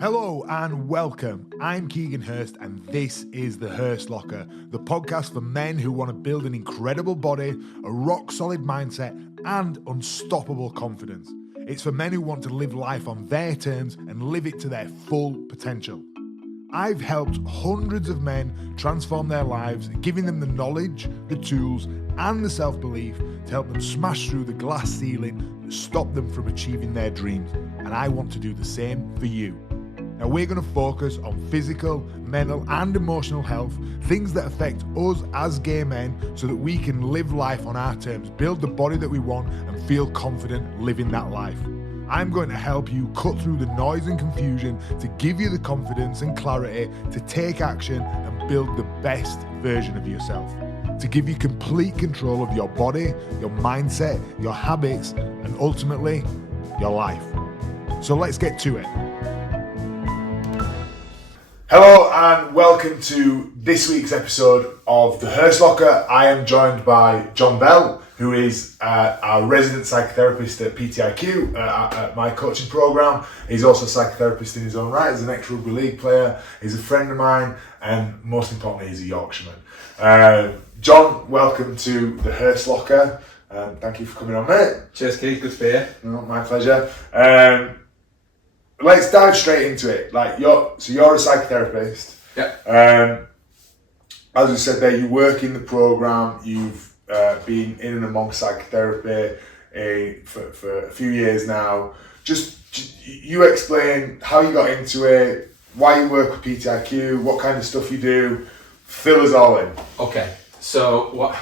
Hello and welcome. I'm Keegan Hirst and this is the Hirst Locker, the podcast for men who want to build an incredible body, a rock-solid mindset and unstoppable confidence. It's for men who want to live life on their terms and live it to their full potential. I've helped hundreds of men transform their lives, giving them the knowledge, the tools and the self-belief to help them smash through the glass ceiling that stopped them from achieving their dreams. And I want to do the same for you. Now we're going to focus on physical, mental and emotional health, things that affect us as gay men so that we can live life on our terms, build the body that we want and feel confident living that life. I'm going to help you cut through the noise and confusion to give you the confidence and clarity to take action and build the best version of yourself, to give you complete control of your body, your mindset, your habits and ultimately your life. So let's get to it. Hello and welcome to this week's episode of the Hirst Locker. I am joined by Jon Bell, who is our resident psychotherapist at PTIQ, at my coaching program. He's also a psychotherapist in his own right, he's an ex-rugby league player, he's a friend of mine, and most importantly, he's a Yorkshireman. Jon, welcome to the Hirst Locker. Thank you for coming on, mate. Cheers, Keith, good to be here. No, my pleasure. Let's dive straight into it. You're a psychotherapist. Yeah. As you said there, you work in the program. You've been in and among psychotherapy for a few years now. Just you explain how you got into it, why you work with PTIQ, what kind of stuff you do. Fill us all in. Okay. So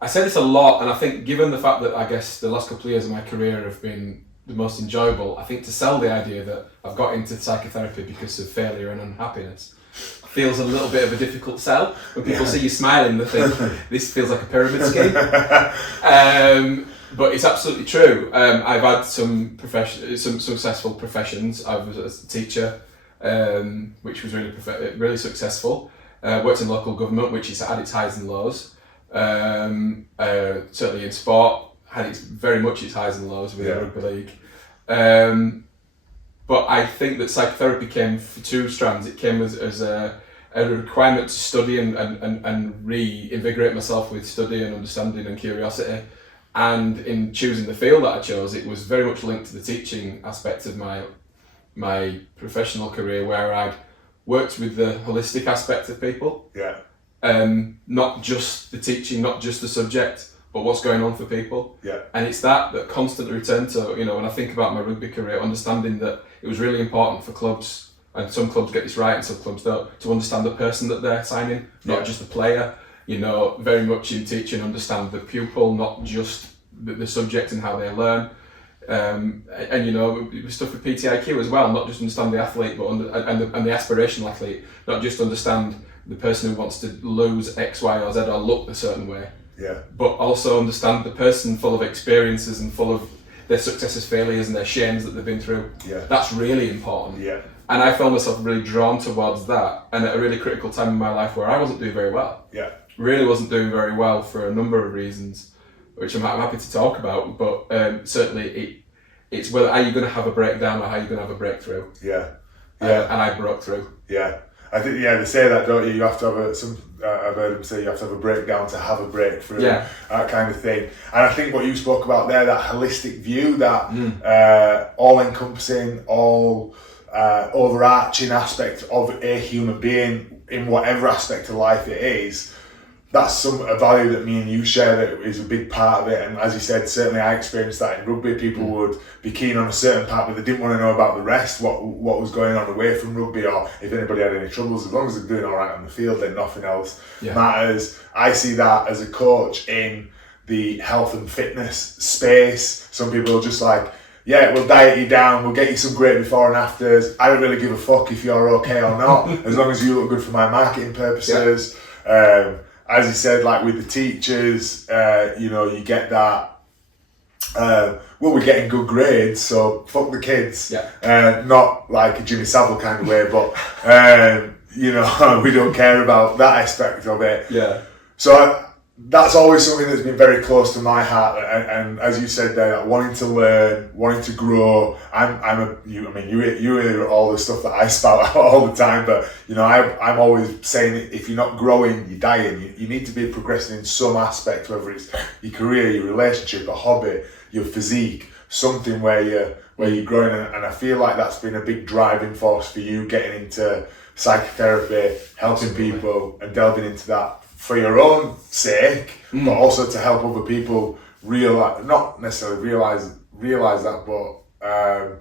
I say this a lot, and I think given the fact that I guess the last couple of years of my career have been the most enjoyable, I think to sell the idea that I've got into psychotherapy because of failure and unhappiness feels a little bit of a difficult sell. When people see you smiling, they think this feels like a pyramid scheme. But it's absolutely true. I've had some successful professions. I was a teacher, which was really successful. Worked in local government, which has had its highs and lows. Certainly in sport, had very much its highs and lows with the rugby league. But I think that psychotherapy came for two strands. It came as a requirement to study and reinvigorate myself with study and understanding and curiosity. And in choosing the field that I chose, it was very much linked to the teaching aspect of my professional career, where I'd worked with the holistic aspect of people. Yeah. Not just the teaching, not just the subject, but what's going on for people. Yeah. And it's that constant return to, when I think about my rugby career, understanding that it was really important for clubs, and some clubs get this right and some clubs don't, to understand the person that they're signing, not just the player. Very much in teaching, understand the pupil, not just the subject and how they learn. And stuff with PTIQ as well, not just understand the athlete, but and the aspirational athlete, not just understand the person who wants to lose X, Y, or Z or look a certain way. Yeah. But also understand the person full of experiences and full of their successes, failures and their shames that they've been through. Yeah. That's really important. Yeah. And I found myself really drawn towards that, and at a really critical time in my life where I wasn't doing very well. Yeah. Really wasn't doing very well for a number of reasons, which I'm happy to talk about, but certainly it's whether are you going to have a breakdown or how you're going to have a breakthrough. Yeah. Yeah. And I broke through. Yeah. I think, they say that, don't you? You have to have I've heard them say you have to have a breakdown to have a breakthrough, that kind of thing. And I think what you spoke about there, that holistic view, that all-encompassing, overarching aspect of a human being in whatever aspect of life it is, that's a value that me and you share that is a big part of it. And as you said, certainly I experienced that in rugby. People would be keen on a certain part, but they didn't want to know about the rest, what was going on away from rugby, or if anybody had any troubles. As long as they're doing all right on the field, then nothing else matters. I see that as a coach in the health and fitness space. Some people are just like, we'll diet you down, we'll get you some great before and afters. I don't really give a fuck if you're okay or not, as long as you look good for my marketing purposes. As you said, like with the teachers, you get that, we're getting good grades, so fuck the kids. Not like a Jimmy Savile kind of way, but, we don't care about that aspect of it. Yeah. So that's always something that's been very close to my heart, and as you said there, that wanting to learn, wanting to grow. You hear all the stuff that I spout out all the time, but I'm always saying, if you're not growing, you're dying. You need to be progressing in some aspect, whether it's your career, your relationship, a hobby, your physique, something where you're growing, and I feel like that's been a big driving force for you getting into psychotherapy, helping people and delving into that for your own sake, but also to help other people realize, not necessarily realize that, but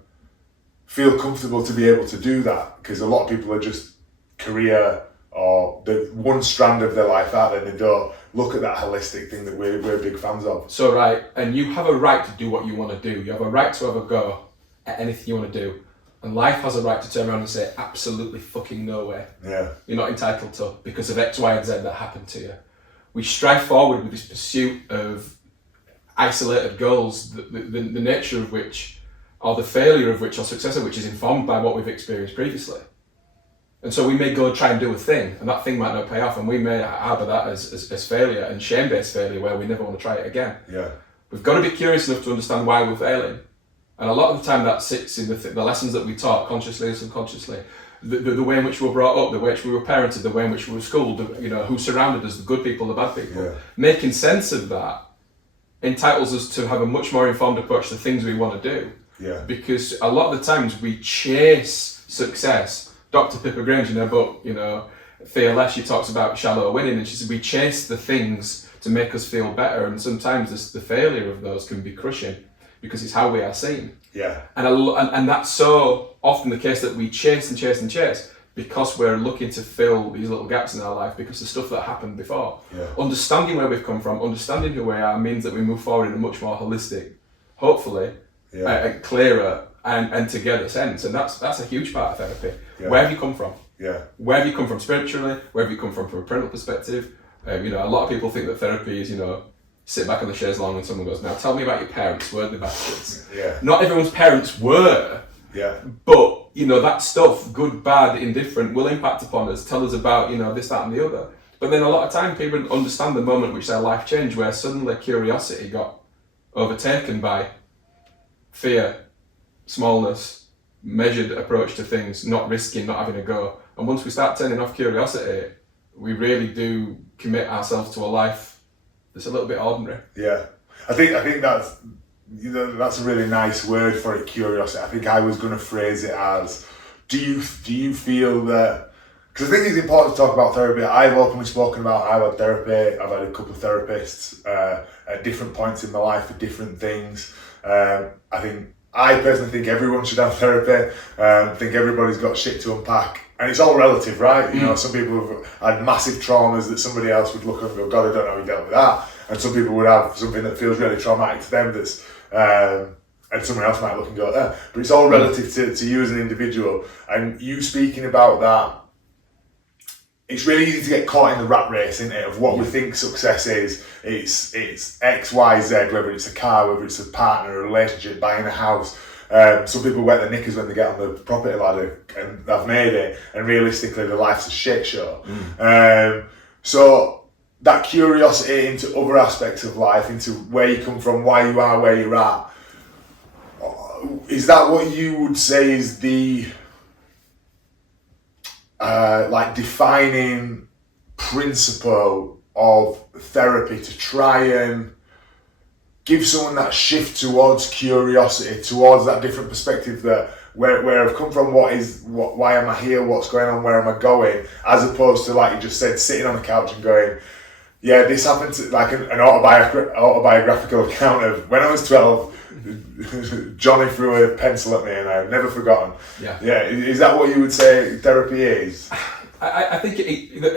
feel comfortable to be able to do that, because a lot of people are just career or the one strand of their life out there, and they don't look at that holistic thing that we're big fans of. So right, and you have a right to do what you want to do. You have a right to have a go at anything you want to do. And life has a right to turn around and say, absolutely fucking no way. Yeah. You're not entitled to, because of X, Y, and Z that happened to you. We strive forward with this pursuit of isolated goals, the nature of which, or the failure of which, or success of which is informed by what we've experienced previously. And so we may go try and do a thing, and that thing might not pay off, and we may harbour that as failure, and shame-based failure, where we never want to try it again. Yeah. We've got to be curious enough to understand why we're failing. And a lot of the time that sits in the lessons that we taught, consciously and subconsciously, the way in which we were brought up, the way in which we were parented, the way in which we were schooled, who surrounded us, the good people, the bad people. Yeah. Making sense of that entitles us to have a much more informed approach to things we want to do. Yeah. Because a lot of the times we chase success. Dr. Pippa Grange in her book, Fearless, she talks about shallow winning, and she said we chase the things to make us feel better, and sometimes the failure of those can be crushing, because it's how we are seen. Yeah. And that's so often the case, that we chase and chase and chase because we're looking to fill these little gaps in our life because of stuff that happened before. Yeah. Understanding where we've come from, understanding who we are, means that we move forward in a much more holistic, hopefully, clearer and together sense. And that's a huge part of therapy. Yeah. Where have you come from? Yeah. Where have you come from spiritually? Where have you come from a parental perspective? A lot of people think that therapy is, sit back on the chaise long and someone goes, now tell me about your parents, were they bastards? Yeah. Not everyone's parents were. Yeah. But, that stuff, good, bad, indifferent, will impact upon us, tell us about, this, that and the other. But then a lot of time people understand the moment which their life changed, where suddenly curiosity got overtaken by fear, smallness, measured approach to things, not risking, not having a go. And once we start turning off curiosity, we really do commit ourselves to a life that's a little bit ordinary. Yeah, I think that's that's a really nice word for it, curiosity. I think I was going to phrase it as, do you feel that, because I think it's important to talk about therapy. I've openly spoken about, I've had therapy, I've had a couple of therapists at different points in my life for different things. I personally think everyone should have therapy. I think everybody's got shit to unpack. And it's all relative, right? Some people have had massive traumas that somebody else would look at and go, God, I don't know how you dealt with that. And some people would have something that feels really traumatic to them that's, and someone else might look and go, but it's all relative to you as an individual. And you speaking about that, it's really easy to get caught in the rat race, isn't it, of what we think success is. It's X, Y, Z, whether it's a car, whether it's a partner, a relationship, buying a house. Some people wet their knickers when they get on the property ladder and they've made it, and realistically their life's a shit show. So that curiosity into other aspects of life, into where you come from, why you are where you're at, is that what you would say is the defining principle of therapy, to try and give someone that shift towards curiosity, towards that different perspective, that where I've come from, why am I here, what's going on, where am I going, as opposed to, like you just said, sitting on the couch and going, yeah, this happened to, like an autobiographical account of when I was 12, Johnny threw a pencil at me and I've never forgotten. Yeah. Is that what you would say therapy is? I think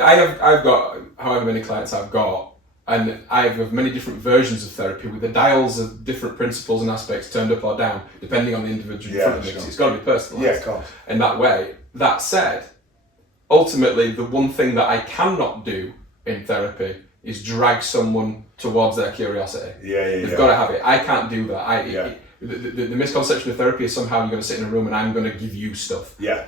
I've got however many clients I've got, and I have many different versions of therapy with the dials of different principles and aspects turned up or down, depending on the individual in front of me, because it's got to be personalised. Yeah, of course. In that way. That said, ultimately, the one thing that I cannot do in therapy is drag someone towards their curiosity. They've got to have it. I can't do that. The misconception of therapy is somehow you're going to sit in a room and I'm going to give you stuff. Yeah.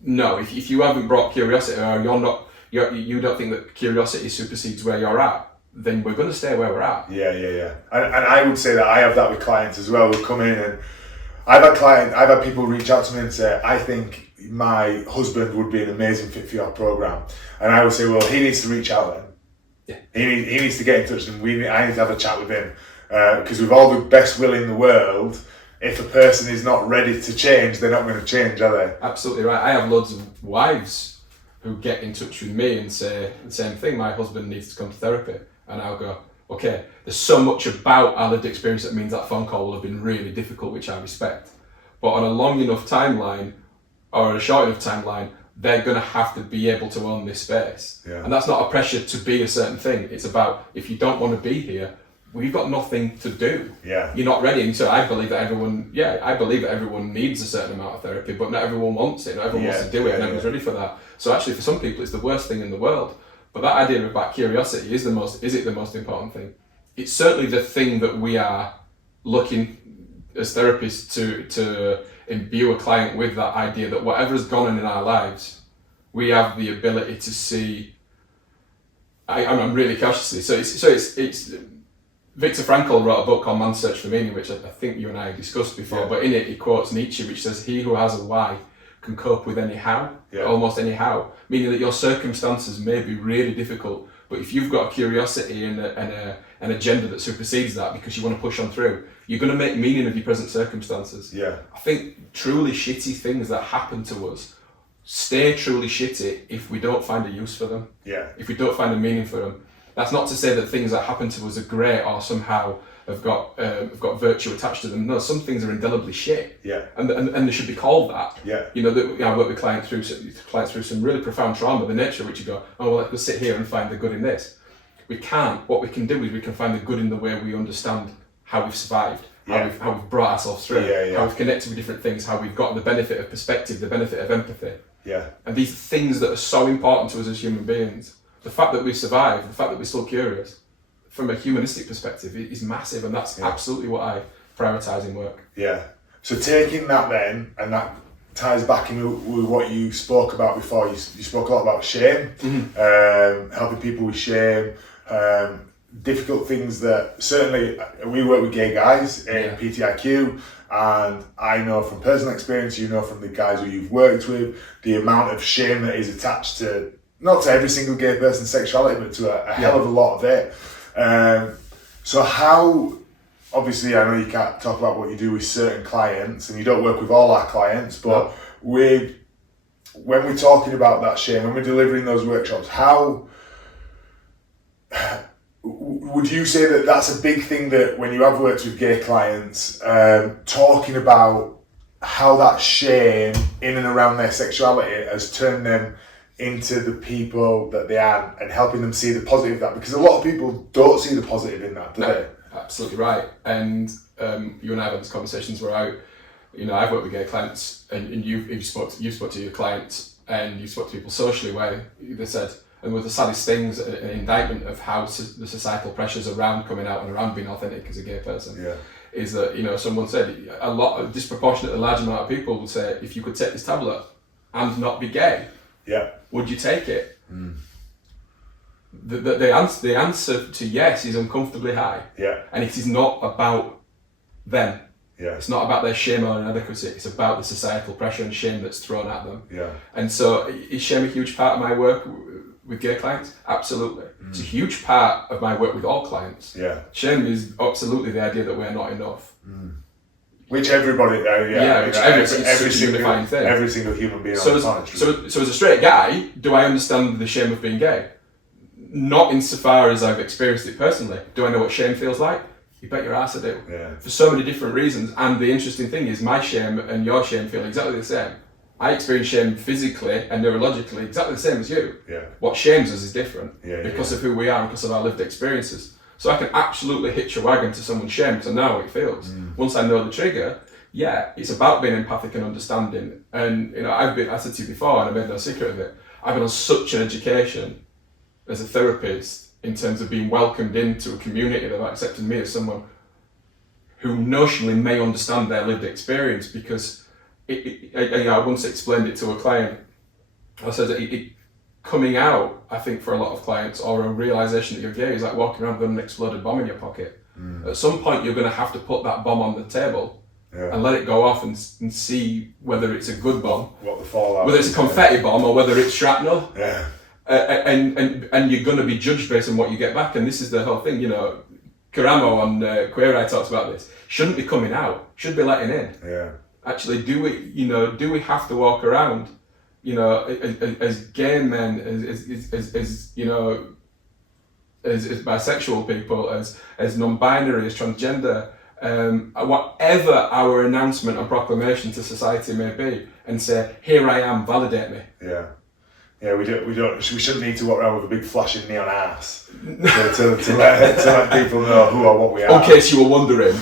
No, if you haven't brought curiosity, or you don't think that curiosity supersedes where you're at, then we're going to stay where we're at. Yeah. And I would say that I have that with clients as well, who come in, and I've had people reach out to me and say, I think my husband would be an amazing fit for your program. And I would say, well, he needs to reach out then. Yeah. He needs to get in touch, and I need to have a chat with him. Because with all the best will in the world, if a person is not ready to change, they're not going to change, are they? Absolutely right. I have loads of wives who get in touch with me and say the same thing, my husband needs to come to therapy. And I'll go, okay, there's so much about our lived experience that means that phone call will have been really difficult, which I respect. But on a long enough timeline, or a short enough timeline, they're going to have to be able to own this space. Yeah. And that's not a pressure to be a certain thing. It's about, if you don't want to be here, we've got nothing to do. Yeah. You're not ready. And so I believe that everyone needs a certain amount of therapy, but not everyone wants it. Not everyone wants to do it, and everyone's ready for that. So actually, for some people, it's the worst thing in the world. But that idea about curiosity is it the most important thing? It's certainly the thing that we are looking as therapists to imbue a client with, that idea that whatever's gone on in our lives, we have the ability to see. I'm really cautiously. So it's Viktor Frankl wrote a book called Man's Search for Meaning, which I think you and I have discussed before, but in it he quotes Nietzsche, which says, he who has a why can cope with any how, almost any how, meaning that your circumstances may be really difficult, but if you've got a curiosity and an agenda that supersedes that because you want to push on through, you're going to make meaning of your present circumstances. Yeah. I think truly shitty things that happen to us stay truly shitty if we don't find a use for them. Yeah. If we don't find a meaning for them. That's not to say that things that happen to us are great or somehow have got virtue attached to them. No, some things are indelibly shit. Yeah. And they should be called that. Yeah. I work with clients through some really profound trauma, the nature of which you go, oh, well, let's sit here and find the good in this. We can't. What we can do is we can find the good in the way we understand how we've survived, how we've brought ourselves through, how we've connected with different things, how we've got the benefit of perspective, the benefit of empathy. Yeah. And these are things that are so important to us as human beings. The fact that we've survived, the fact that we're still curious, from a humanistic perspective, is massive, and that's absolutely what I prioritise in work. Yeah. So taking that then, and that ties back in with what you spoke about before. You spoke a lot about shame, helping people with shame, difficult things that certainly we work with gay guys in PTIQ, and I know from personal experience, you know from the guys who you've worked with, the amount of shame that is attached to, not to every single gay person's sexuality, but to a hell of a lot of it. So how, obviously I know you can't talk about what you do with certain clients, and you don't work with all our clients, but when we're talking about that shame, when we're delivering those workshops, how would you say that that's a big thing, that when you have worked with gay clients, talking about how that shame in and around their sexuality has turned them into the people that they are, and helping them see the positive of that, because a lot of people don't see the positive in that, do they? Absolutely right. And you and I have had these conversations where I've worked with gay clients, and you spoke to your clients, and you spoke to people socially, where they said, and one of the saddest things, an indictment of how the societal pressures around coming out and around being authentic as a gay person, is that, someone said, a disproportionately large amount of people will say, if you could take this tablet and not be gay, would you take it? The answer to yes is uncomfortably high. And it is not about them. It's not about their shame or inadequacy. It's about the societal pressure and shame that's thrown at them. And so, is shame a huge part of my work with gay clients? Absolutely. It's a huge part of my work with all clients. Shame is absolutely the idea that we're not enough. Which everybody, every single human being on the planet. So as a straight guy, do I understand the shame of being gay? Not insofar as I've experienced it personally. Do I know what shame feels like? You bet your ass I do. For so many different reasons. And the interesting thing is, my shame and your shame feel exactly the same. I experience shame physically and neurologically exactly the same as you. What shames us is different because of who we are and because of our lived experiences. So I can absolutely hitch a wagon to someone's shame because I know how it feels. Once I know the trigger, it's about being empathic and understanding. And I said to you before, and I made no secret of it, I've been on such an education as a therapist in terms of being welcomed into a community that have accepted me as someone who notionally may understand their lived experience, because I once explained it to a client. I said that coming out, I think, for a lot of clients, or a realization that you're gay is like walking around with an exploded bomb in your pocket. At some point, you're going to have to put that bomb on the table and let it go off and see whether it's a good bomb, what the fallout, whether it's a confetti bomb or whether it's shrapnel. Yeah. And you're going to be judged based on what you get back. And this is the whole thing, you know. Karamo on Queer Eye talks about this. Shouldn't be coming out. Should be letting in. Yeah. Actually, do we have to walk around, you know, as gay men, as you know, as bisexual people, as non-binary, as transgender, whatever our announcement and proclamation to society may be, and say, here I am, validate me. Yeah. Yeah, we shouldn't need to walk around with a big flashing neon ass to let people know who or what we are. In case you were wondering,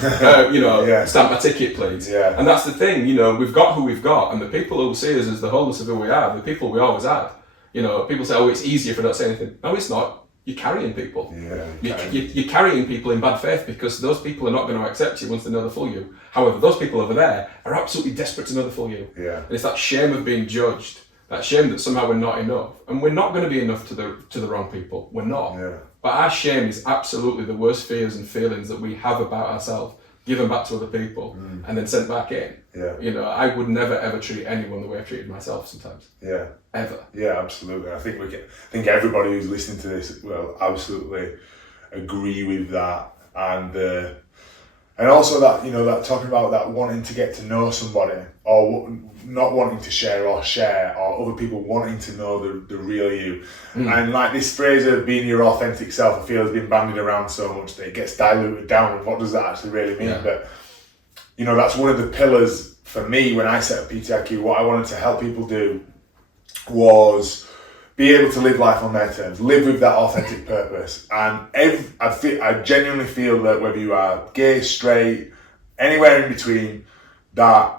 you know, stamp my ticket, please. Yeah. And that's the thing, you know, we've got who we've got, and the people who see us as the wholeness of who we are, the people we always had. You know, people say, oh, it's easier if I don't say anything. No, it's not. You're carrying people. Yeah, you're carrying people in bad faith, because those people are not going to accept you once they know the full you. However, those people over there are absolutely desperate to know the full you. Yeah. And it's that shame of being judged. That shame that somehow we're not enough, and we're not going to be enough to the wrong people. We're not. Yeah. But our shame is absolutely the worst fears and feelings that we have about ourselves, given back to other people, and then sent back in. Yeah. You know, I would never ever treat anyone the way I've treated myself sometimes. Yeah. Ever. Yeah, absolutely. I think everybody who's listening to this will absolutely agree with that, and also that, you know, that talking about that wanting to get to know somebody, or not wanting to share, or other people wanting to know the real you. And like this phrase of being your authentic self, I feel has been bandied around so much that it gets diluted down. And what does that actually really mean? Yeah. But, you know, that's one of the pillars for me when I set up PTIQ. What I wanted to help people do was be able to live life on their terms, live with that authentic purpose. And I genuinely feel that whether you are gay, straight, anywhere in between, that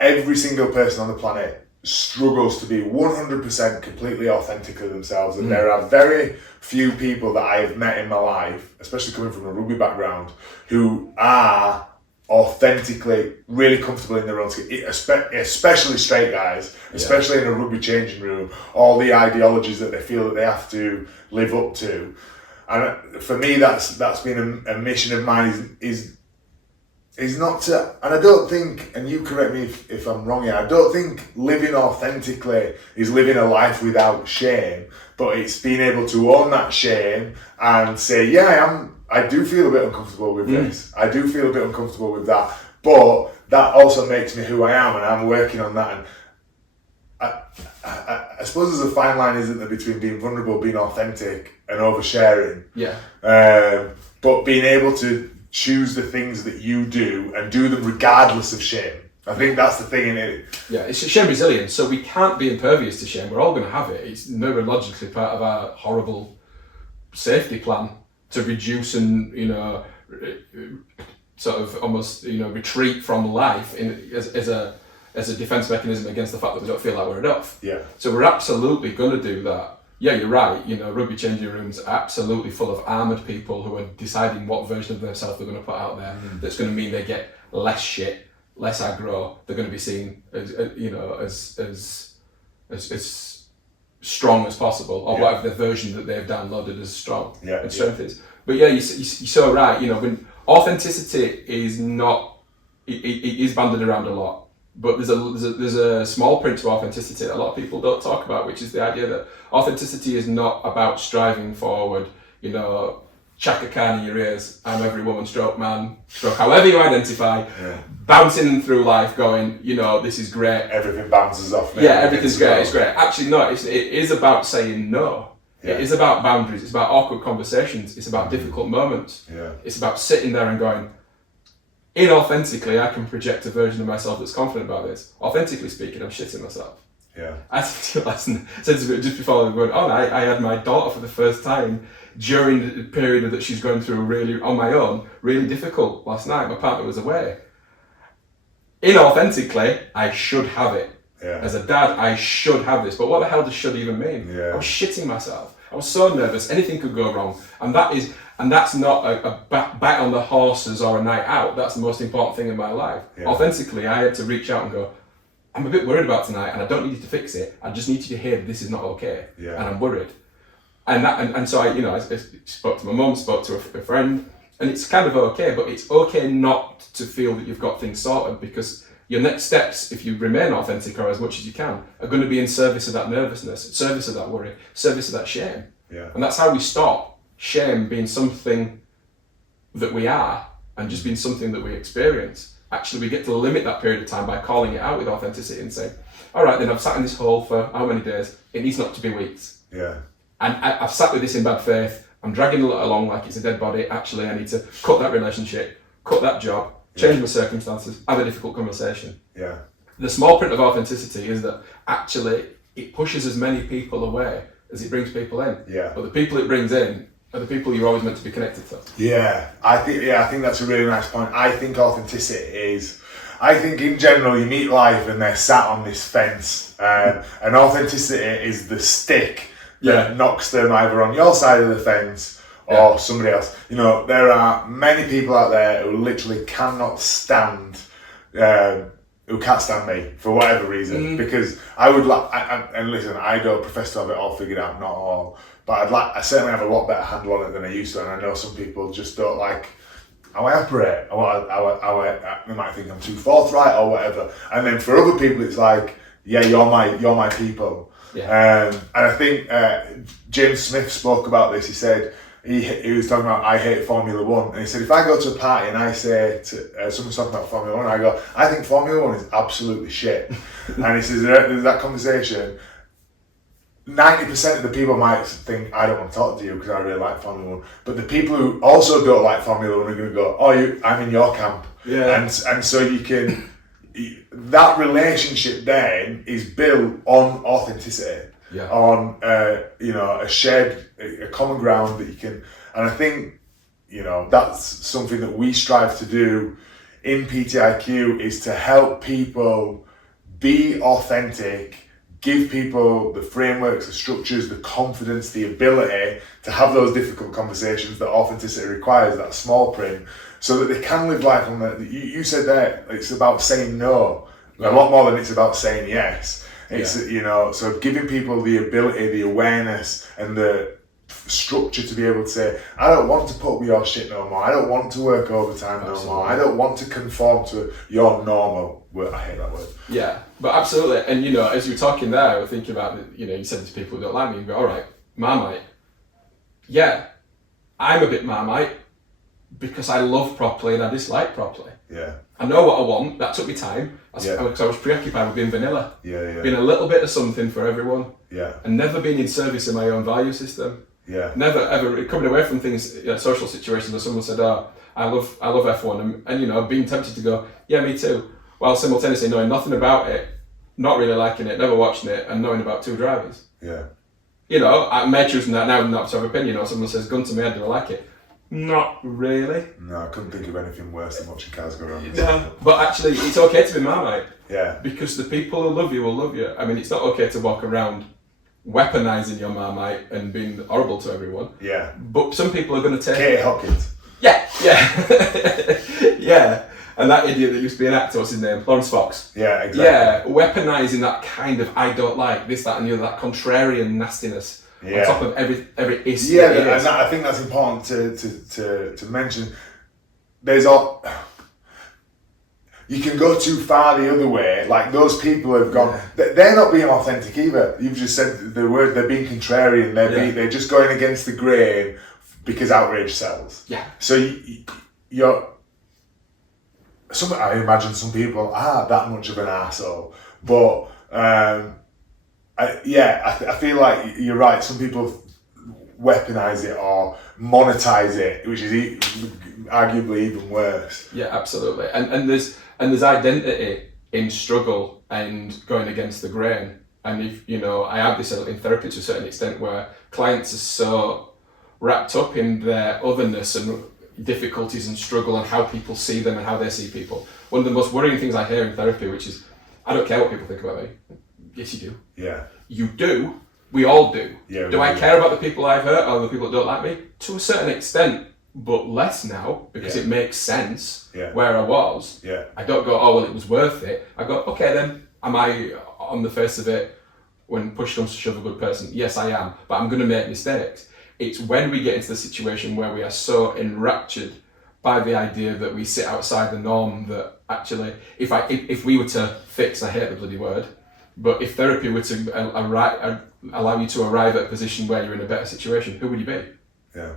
every single person on the planet struggles to be 100% completely authentic to themselves. And there are very few people that I have met in my life, especially coming from a rugby background, who are authentically really comfortable in their own skin, especially straight guys, especially in a rugby changing room, all the ideologies that they feel that they have to live up to. And for me, that's been a mission of mine, is not to, and I don't think, and you correct me if I'm wrong here, I don't think living authentically is living a life without shame, but it's being able to own that shame and say, I do feel a bit uncomfortable with this. I do feel a bit uncomfortable with that. But that also makes me who I am, and I'm working on that. And I suppose there's a fine line, isn't there, between being vulnerable, being authentic, and oversharing. Yeah. But being able to choose the things that you do and do them regardless of shame. I think that's the thing in it. Yeah, it's shame resilience. So we can't be impervious to shame. We're all going to have it. It's neurologically part of our horrible safety plan to reduce and, you know, sort of almost, you know, retreat from life as a defense mechanism against the fact that we don't feel like we're enough. Yeah. So we're absolutely going to do that. Yeah, you're right. You know, rugby changing rooms are absolutely full of armoured people who are deciding what version of themselves they're going to put out there. That's going to mean they get less shit, less aggro. They're going to be seen as you know, as strong as possible, or whatever the version that they've downloaded as strong and strength is. But yeah, you're so right. You know, when authenticity is not, it is banded around a lot. But there's a small print to authenticity that a lot of people don't talk about, which is the idea that authenticity is not about striving forward, you know, Chaka Khan in your ears, I'm every woman, stroke man, stroke however you identify, bouncing through life going, you know, this is great. Everything bounces off me. Yeah, everything's great, it's great. Actually, no, it is about saying no. Yeah. It is about boundaries, it's about awkward conversations, it's about difficult moments. Yeah. It's about sitting there and going, inauthentically, I can project a version of myself that's confident about this. Authentically speaking, I'm shitting myself. Yeah. I said just before we were going on, I had my daughter for the first time during the period that she's going through on my own, really difficult last night. My partner was away. Inauthentically, I should have it. Yeah. As a dad, I should have this. But what the hell does should even mean? Yeah. I was shitting myself. I was so nervous, anything could go wrong. And that's not a bet on the horses or a night out. That's the most important thing in my life. Yeah. Authentically, I had to reach out and go, I'm a bit worried about tonight, and I don't need you to fix it. I just need you to hear that this is not okay, and I'm worried. And so I spoke to my mum, spoke to a friend, and it's kind of okay, but it's okay not to feel that you've got things sorted, because your next steps, if you remain authentic or as much as you can, are going to be in service of that nervousness, service of that worry, service of that shame. Yeah. And that's how we stop shame being something that we are and just being something that we experience. Actually, we get to limit that period of time by calling it out with authenticity and saying, all right, then I've sat in this hole for how many days? It needs not to be weeks. Yeah. And I've sat with this in bad faith. I'm dragging it along like it's a dead body. Actually, I need to cut that relationship, cut that job, change my circumstances, have a difficult conversation. Yeah. The small print of authenticity is that actually it pushes as many people away as it brings people in. Yeah. But the people it brings in are the people you're always meant to be connected to. Yeah, I think that's a really nice point. I think authenticity is, I think in general you meet life and they're sat on this fence, and authenticity is the stick that knocks them either on your side of the fence or somebody else. You know, there are many people out there who literally cannot stand, who can't stand me for whatever reason, because I would like, and listen, I don't profess to have it all figured out, not all, but I certainly have a lot better handle on it than I used to, and I know some people just don't like how I operate, they might think I'm too forthright or whatever, and then for other people it's like, yeah, you're my people. Yeah. And I think James Smith spoke about this. He said, he was talking about, I hate Formula One, and he said, if I go to a party and I say to someone's talking about Formula One, I go, I think Formula One is absolutely shit. And he says, there's that conversation, 90% of the people might think, I don't want to talk to you because I really like Formula One, but the people who also don't like Formula One are going to go, I'm in your camp. Yeah. And so you can, that relationship then is built on authenticity. Yeah. On a common ground that you can, and I think that's something that we strive to do in PTIQ, is to help people be authentic, give people the frameworks, the structures, the confidence, the ability to have those difficult conversations that authenticity requires, that small print, so that they can live life on that. You said that it's about saying no a lot more than it's about saying yes. It's, so giving people the ability, the awareness, and the structure to be able to say, I don't want to put up with your shit no more. I don't want to work overtime no more. I don't want to conform to your normal word. I hate that word. Yeah, but absolutely. And, as you were talking there, I was thinking about, you said to people who don't like me, you go, all right, Marmite. Yeah, I'm a bit Marmite because I love properly and I dislike properly. Yeah. I know what I want. That took me time. Because I was preoccupied with being vanilla. Being a little bit of something for everyone. Yeah. And never being in service of my own value system. Yeah. Never ever coming away from things, social situations where someone said, I love F1, and being tempted to go, yeah, me too, while simultaneously knowing nothing about it, not really liking it, never watching it, and knowing about two drivers. Yeah. I may choose that now not to have opinion, or someone says, gun to me head, do I like it? Not really. No, I couldn't think of anything worse than watching cars go around. No, but actually, it's okay to be Marmite. Yeah. Because the people who love you will love you. I mean, it's not okay to walk around weaponising your Marmite and being horrible to everyone. Yeah. But some people are going to take... Katie Hopkins. Yeah. Yeah. And that idiot that used to be an actor, what's his name? Lawrence Fox. Yeah, exactly. Yeah, weaponising that kind of, I don't like this, that and the other, that contrarian nastiness. Yeah. On top of every issue. Yeah, and I think that's important to mention. You can go too far the other way. Like those people have gone. Yeah. They're not being authentic either. You've just said the word. They're being contrarian. They're just going against the grain because outrage sells. Yeah. So I imagine some people are that much of an arsehole, but. I feel like you're right. Some people weaponize it or monetize it, which is arguably even worse. Yeah, absolutely. And there's identity in struggle and going against the grain. And if I have this in therapy to a certain extent, where clients are so wrapped up in their otherness and difficulties and struggle and how people see them and how they see people. One of the most worrying things I hear in therapy, which is, I don't care what people think about me. Yes, you do. Yeah. You do. We all do. Yeah, do I care about the people I've hurt or the people that don't like me? To a certain extent, but less now, because it makes sense where I was. Yeah. I don't go, oh, well, it was worth it. I go, okay, then am I on the face of it, when push comes to shove, a good person? Yes, I am, but I'm going to make mistakes. It's when we get into the situation where we are so enraptured by the idea that we sit outside the norm that actually, if we were to fix, I hate the bloody word, but if therapy were to allow you to arrive at a position where you're in a better situation, who would you be? Yeah.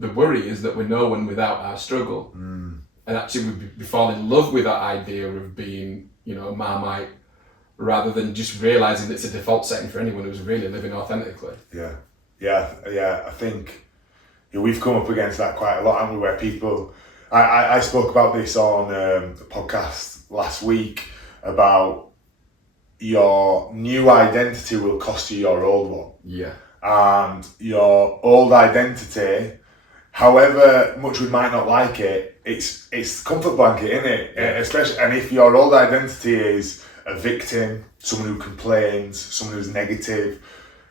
The worry is that we're no one without our struggle. And actually we fall in love with that idea of being, Marmite, rather than just realising that it's a default setting for anyone who's really living authentically. Yeah. I think we've come up against that quite a lot, haven't we? Where people, I spoke about this on a podcast last week about your new identity will cost you your old one. Yeah. And your old identity, however much we might not like it, it's comfort blanket, isn't it? Yeah. Especially, and if your old identity is a victim, someone who complains, someone who's negative,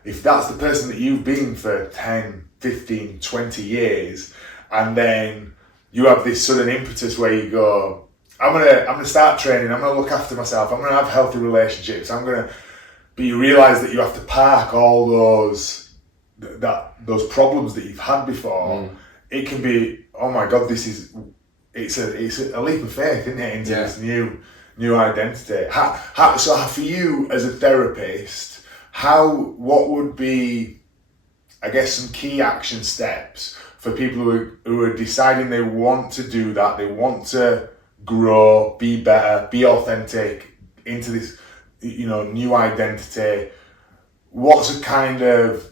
if that's the person that you've been for 10, 15, 20 years, and then you have this sudden impetus where you go, I'm gonna start training, I'm gonna look after myself, I'm gonna have healthy relationships, but you realise that you have to park all those problems that you've had before. It can be, oh my God, it's a leap of faith, isn't it, into this new identity. So for you as a therapist, what would be, I guess, some key action steps for people who are deciding they want to do that, they want to grow, be better, be authentic into this, new identity? What's a kind of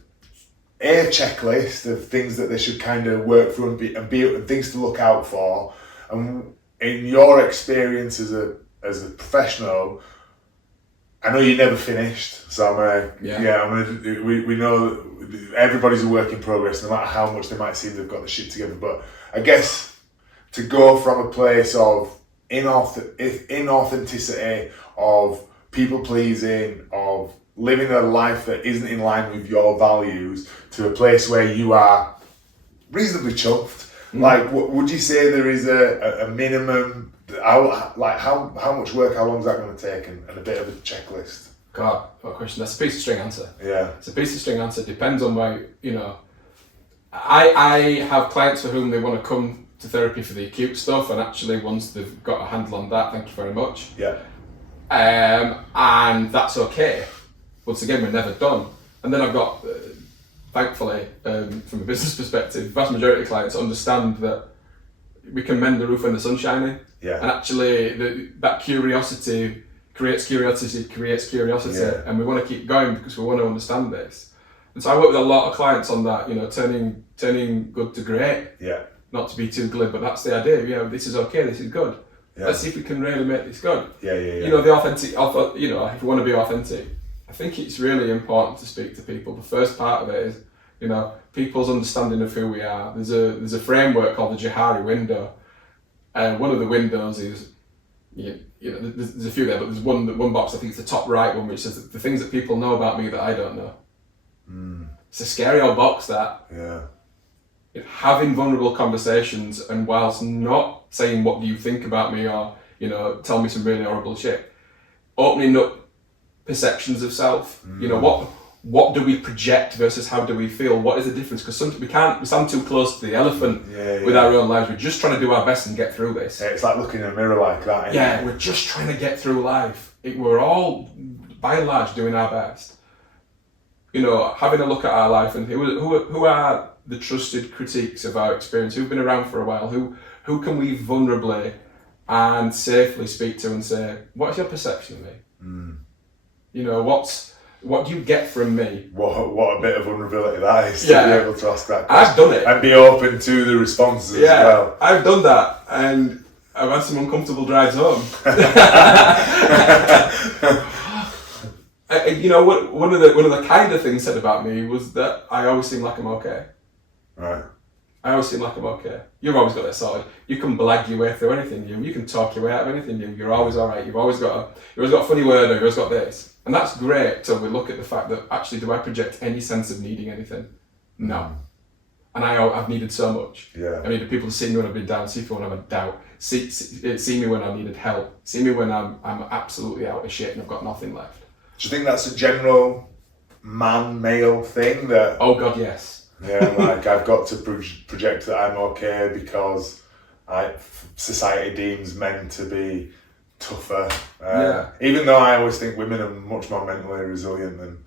checklist of things that they should kind of work through and things to look out for? And in your experience as a professional, I know you're never finished, so we know everybody's a work in progress, no matter how much they might seem they've got the shit together. But I guess to go from a place of inauthenticity, of people pleasing, of living a life that isn't in line with your values, to a place where you are reasonably chuffed. Like, would you say there is a minimum? How much work? How long is that going to take? And a bit of a checklist. God, what question? That's a piece of string answer. Yeah. It's a piece of string answer. Depends on why, I have clients for whom they want to come to therapy for the acute stuff, and actually once they've got a handle on that, thank you very much. Yeah. And that's okay. Once again, we're never done. And then I've got, thankfully, from a business perspective, the vast majority of clients understand that we can mend the roof when the sun's shining. Yeah. And actually, that curiosity creates curiosity, Yeah. and we want to keep going because we want to understand this. And so I work with a lot of clients on that, turning good to great. Yeah. Not to be too glib, but that's the idea. This is okay, this is good. Yeah. Let's see if we can really make this good. Yeah. The authentic, if we want to be authentic, I think it's really important to speak to people. The first part of it is, people's understanding of who we are. There's a framework called the Johari window, and one of the windows is, there's a few there, but there's one box, I think it's the top right one, which says the things that people know about me that I don't know. It's a scary old box, that. Yeah. Having vulnerable conversations, and whilst not saying what do you think about me, or tell me some really horrible shit, opening up perceptions of self. What do we project versus how do we feel? What is the difference? Because we stand too close to the elephant with our own lives. We're just trying to do our best and get through this. Yeah, it's like looking in a mirror like that. Yeah, we're just trying to get through life. We're all, by and large, doing our best. Having a look at our life and who are the trusted critiques of our experience, who've been around for a while, who can we vulnerably and safely speak to and say, what's your perception of me? What do you get from me? What a bit of vulnerability that is, to be able to ask that question. I've done it. And be open to the responses as well. I've done that, and I've had some uncomfortable drives home. One of the kinder things said about me was that I always seem like I'm okay. Right. I always seem like I'm okay. You've always got that sorted. You can blag your way through anything. You can talk your way out of anything. You're always all right. You've always got a funny word, or you've always got this. And that's great till we look at the fact that actually, do I project any sense of needing anything? No. And I've needed so much. Yeah. I needed people to see me when I've been down, see me when I've had doubt, see me when I needed help, see me when I'm absolutely out of shit and I've got nothing left. Do you think that's a general male thing that? Oh God, yes. Yeah, like I've got to project that I'm okay because society deems men to be tougher. Even though I always think women are much more mentally resilient than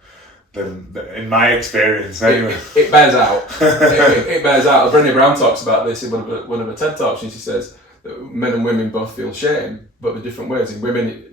in my experience. Anyway. It bears out. it bears out. Brené Brown talks about this in one of her TED Talks, and she says that men and women both feel shame, but the different ways. In women,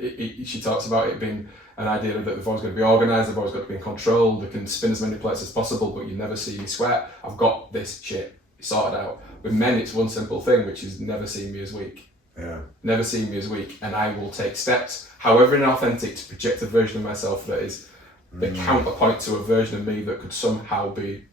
she talks about it being an idea that they've always got to be organised, they've always got to be in control, they can spin as many plates as possible, but you never see me sweat. I've got this shit sorted out. With men, it's one simple thing, which is never see me as weak. Yeah. Never see me as weak, and I will take steps, however inauthentic, to project a version of myself that is the counterpoint to a version of me that could somehow be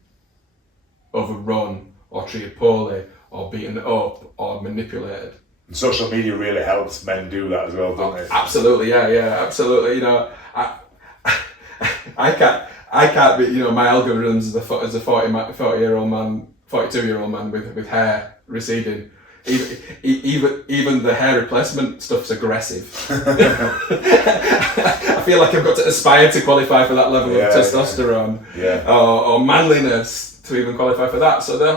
overrun or treated poorly or beaten up or manipulated. And social media really helps men do that as well, doesn't it? Absolutely, yeah, absolutely. You know, I can't be. You know, my algorithms as a 40-year-old man, 42-year-old man with hair receding. Even the hair replacement stuff's aggressive. I feel like I've got to aspire to qualify for that level of testosterone or manliness to even qualify for that. So the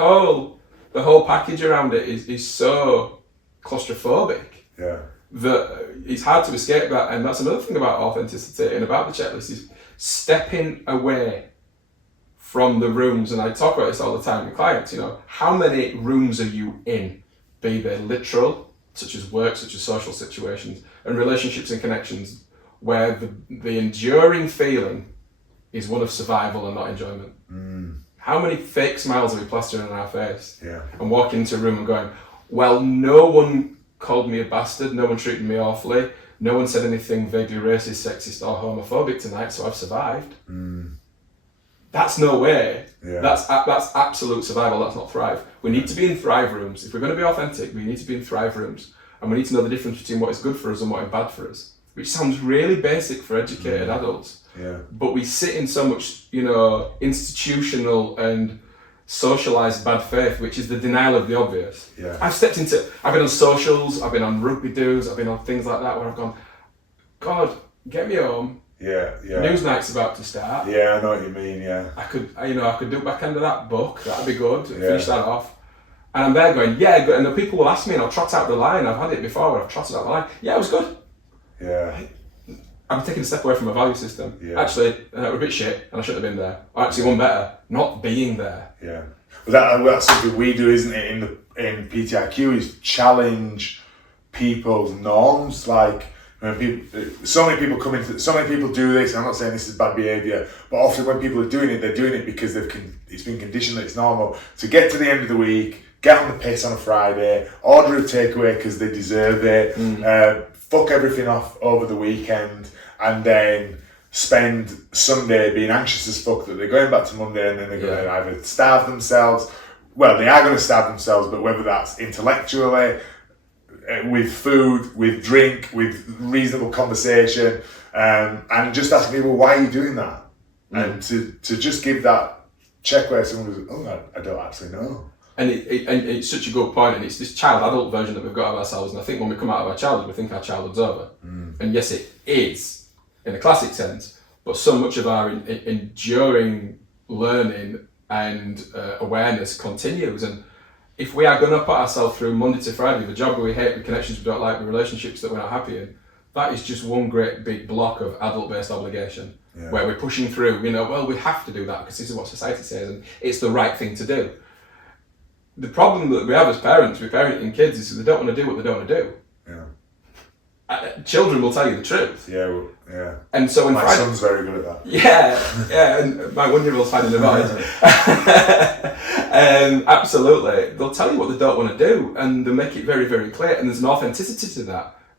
whole package around it is so claustrophobic that it's hard to escape that. And that's another thing about authenticity and about the checklist is stepping away from the rooms. And I talk about this all the time with clients. You know, how many rooms are you in? Be they literal, such as work, such as social situations, and relationships and connections, where the enduring feeling is one of survival and not enjoyment. How many fake smiles are we plastering on our face? And walk into a room and going, well, no one called me a bastard, no one treated me awfully, no one said anything vaguely racist, sexist, or homophobic tonight, so I've survived. That's no way. That's absolute survival. That's not thrive. We need to be in thrive rooms. If we're going to be authentic, we need to be in thrive rooms, and we need to know the difference between what is good for us and what is bad for us. Which sounds really basic for educated adults. But we sit in so much, you know, institutional and socialized bad faith, which is the denial of the obvious. I've been on socials, I've been on rugby do's, I've been on things like that where I've gone, God, get me home. News night's about to start. I know what you mean. I could do back end of that book. That'd be good. Finish that off. And I'm there going, good. And the people will ask me, and I'll trot out the line. I've had it before where I've trotted out the line. It was good. I'm taking a step away from my value system. Actually, we're a bit shit, and I shouldn't have been there. Or actually, one better, not being there. Well, that's something we do, isn't it? In PTIQ, is challenge people's norms, like. So many people do this. I'm not saying this is bad behaviour, but often when people are doing it, they're doing it because it's been conditioned that it's normal to get to the end of the week, get on the piss on a Friday, order a takeaway because they deserve it, fuck everything off over the weekend, and then spend Sunday being anxious as fuck that they're going back to Monday, and then they're going to either starve themselves. Well, they are going to starve themselves, but whether that's intellectually, with food, with drink, with reasonable conversation, and just asking people, why are you doing that? And to just give that check where someone goes, I don't actually know. And it's such a good point, and it's this child-adult version that we've got of ourselves, and I think when we come out of our childhood, we think our childhood's over. And yes, it is, in a classic sense, but so much of our enduring learning and awareness continues. And if we are going to put ourselves through Monday to Friday, the job we hate, the connections we don't like, the relationships that we're not happy in, that is just one great big block of adult-based obligation, where we're pushing through, we have to do that because this is what society says and it's the right thing to do. The problem that we have as parents with parenting kids is they don't want to do what they don't want to do. Children will tell you the truth. And so when my son's very good at that. And my 1-year-old's finding the voice. Absolutely, they'll tell you what they don't want to do, and they'll make it very, very clear. And there's an authenticity to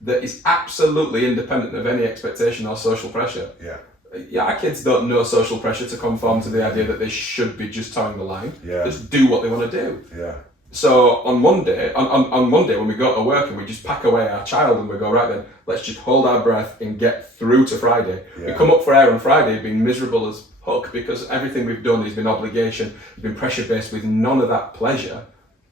that is absolutely independent of any expectation or social pressure. Our kids don't know social pressure to conform to the idea that they should be just towing the line. Just do what they want to do. So on Monday when we go to work and we just pack away our child and we go, right then, let's just hold our breath and get through to Friday. We come up for air on Friday being miserable as fuck because everything we've done has been obligation, has been pressure based with none of that pleasure.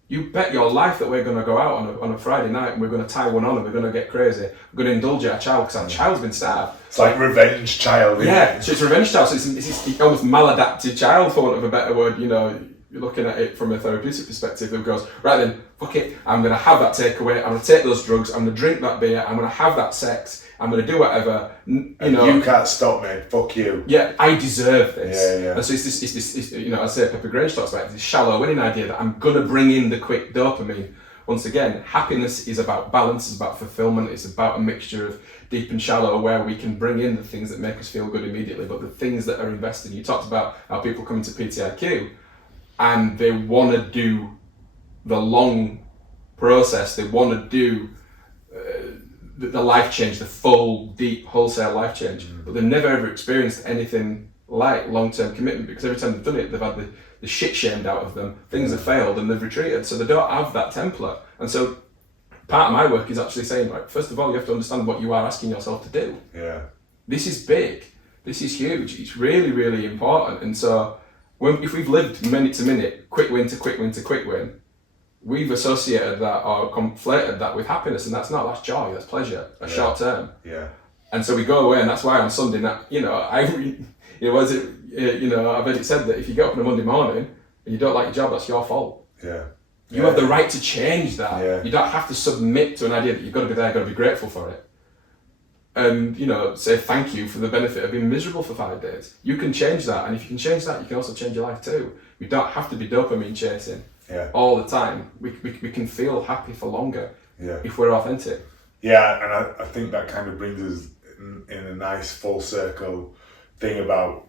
You bet your life that we're going to go out on a Friday night and we're going to tie one on and we're going to get crazy. We're going to indulge our child because our child's been starved. It's like revenge child. Yeah, so it's revenge child. So it's almost maladaptive child, for want of a better word. You know, you're looking at it from a therapeutic perspective. It goes, right then, fuck it. I'm going to have that takeaway. I'm going to take those drugs. I'm going to drink that beer. I'm going to have that sex. I'm going to do whatever. You can't stop me. Fuck you. Yeah, I deserve this. Yeah. And so it's this, you know, I say Pepper Grange talks about this shallow winning idea that I'm going to bring in the quick dopamine. Once again, happiness is about balance, it's about fulfillment, it's about a mixture of deep and shallow where we can bring in the things that make us feel good immediately, but the things that are invested. You talked about how people come into PTIQ and they want to do the long process, they want to do the life change, the full, deep, wholesale life change, but they've never ever experienced anything like long-term commitment because every time they've done it, they've had the shit shamed out of them, things have failed and they've retreated, so they don't have that template. And so part of my work is actually saying, right, first of all, you have to understand what you are asking yourself to do. Yeah. This is big, this is huge, it's really, really important. And so if we've lived minute to minute, quick win to quick win to quick win, we've associated that or conflated that with happiness, and that's joy, that's pleasure, short term. Yeah. And so we go away, and that's why on Sunday night, I've heard it said that if you get up on a Monday morning and you don't like your job, that's your fault. Yeah. You have the right to change that. Yeah. You don't have to submit to an idea that you've got to be there, got to be grateful for it. And, say thank you for the benefit of being miserable for 5 days. You can change that, and if you can change that, you can also change your life too. We don't have to be dopamine chasing all the time. We can feel happy for longer if we're authentic. Yeah, and I think that kind of brings us in a nice full circle thing about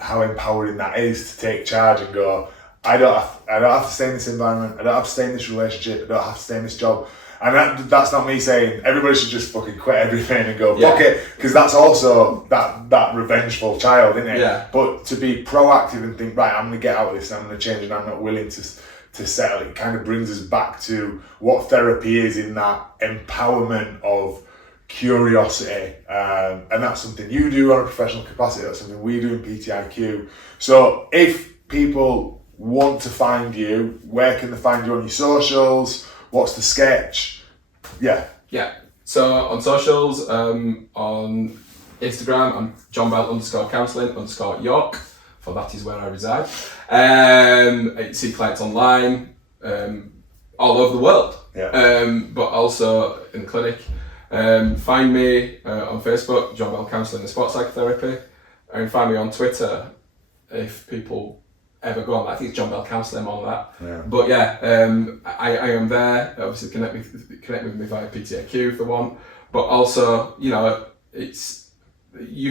how empowering that is to take charge and go, I don't have to stay in this environment, I don't have to stay in this relationship, I don't have to stay in this job. And that's not me saying everybody should just fucking quit everything and go, fuck it, because that's also that revengeful child, isn't it? Yeah. But to be proactive and think, right, I'm going to get out of this, I'm going to change, and I'm not willing to settle, it kind of brings us back to what therapy is in that empowerment of curiosity. And that's something you do on a professional capacity, that's something we do in PTIQ. So if people want to find you, where can they find you on your socials? What's the sketch? Yeah. So on socials, on Instagram, I'm Jon Bell _counselling _York, for that is where I reside. See clients online, all over the world, but also in the clinic. Find me on Facebook, Jon Bell Counselling and Sports Psychotherapy, and find me on Twitter if people ever go on. I think it's Jon Bell Counselling, all of that. Yeah. But I am there. Obviously, connect with me via PTIQ for one. But also, you've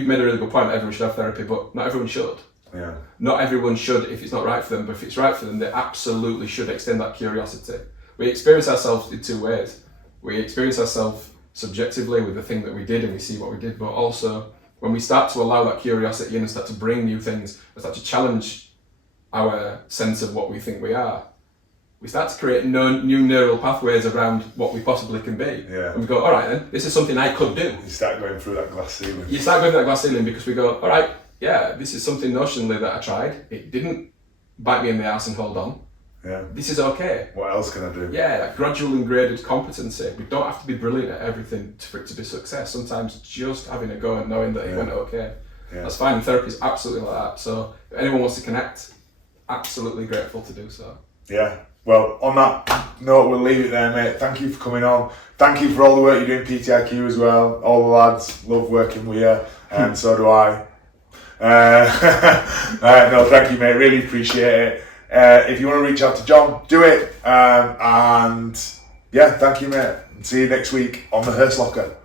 made a really good point. Everyone should have therapy, but not everyone should. Yeah. Not everyone should if it's not right for them. But if it's right for them, they absolutely should extend that curiosity. We experience ourselves in two ways. We experience ourselves subjectively with the thing that we did, and we see what we did. But also, when we start to allow that curiosity in and start to bring new things, and start to challenge our sense of what we think we are, we start to create new neural pathways around what we possibly can be. Yeah. And we go, all right then, this is something I could do. You start going through that glass ceiling. You start going through that glass ceiling because we go, all right, this is something notionally that I tried. It didn't bite me in the ass and hold on. Yeah. This is okay. What else can I do? Yeah, that gradual and graded competency. We don't have to be brilliant at everything for it to be success. Sometimes just having a go and knowing that it went okay. Yeah. That's fine. And therapy is absolutely like that. So if anyone wants to connect, absolutely grateful to do so. Yeah. Well, on that note, we'll leave it there, mate. Thank you for coming on. Thank you for all the work you do in PTIQ as well. All the lads love working with you, and so do I. No, thank you, mate. Really appreciate it. If you want to reach out to Jon, do it. And yeah, thank you, mate. And see you next week on the Hirst Locker.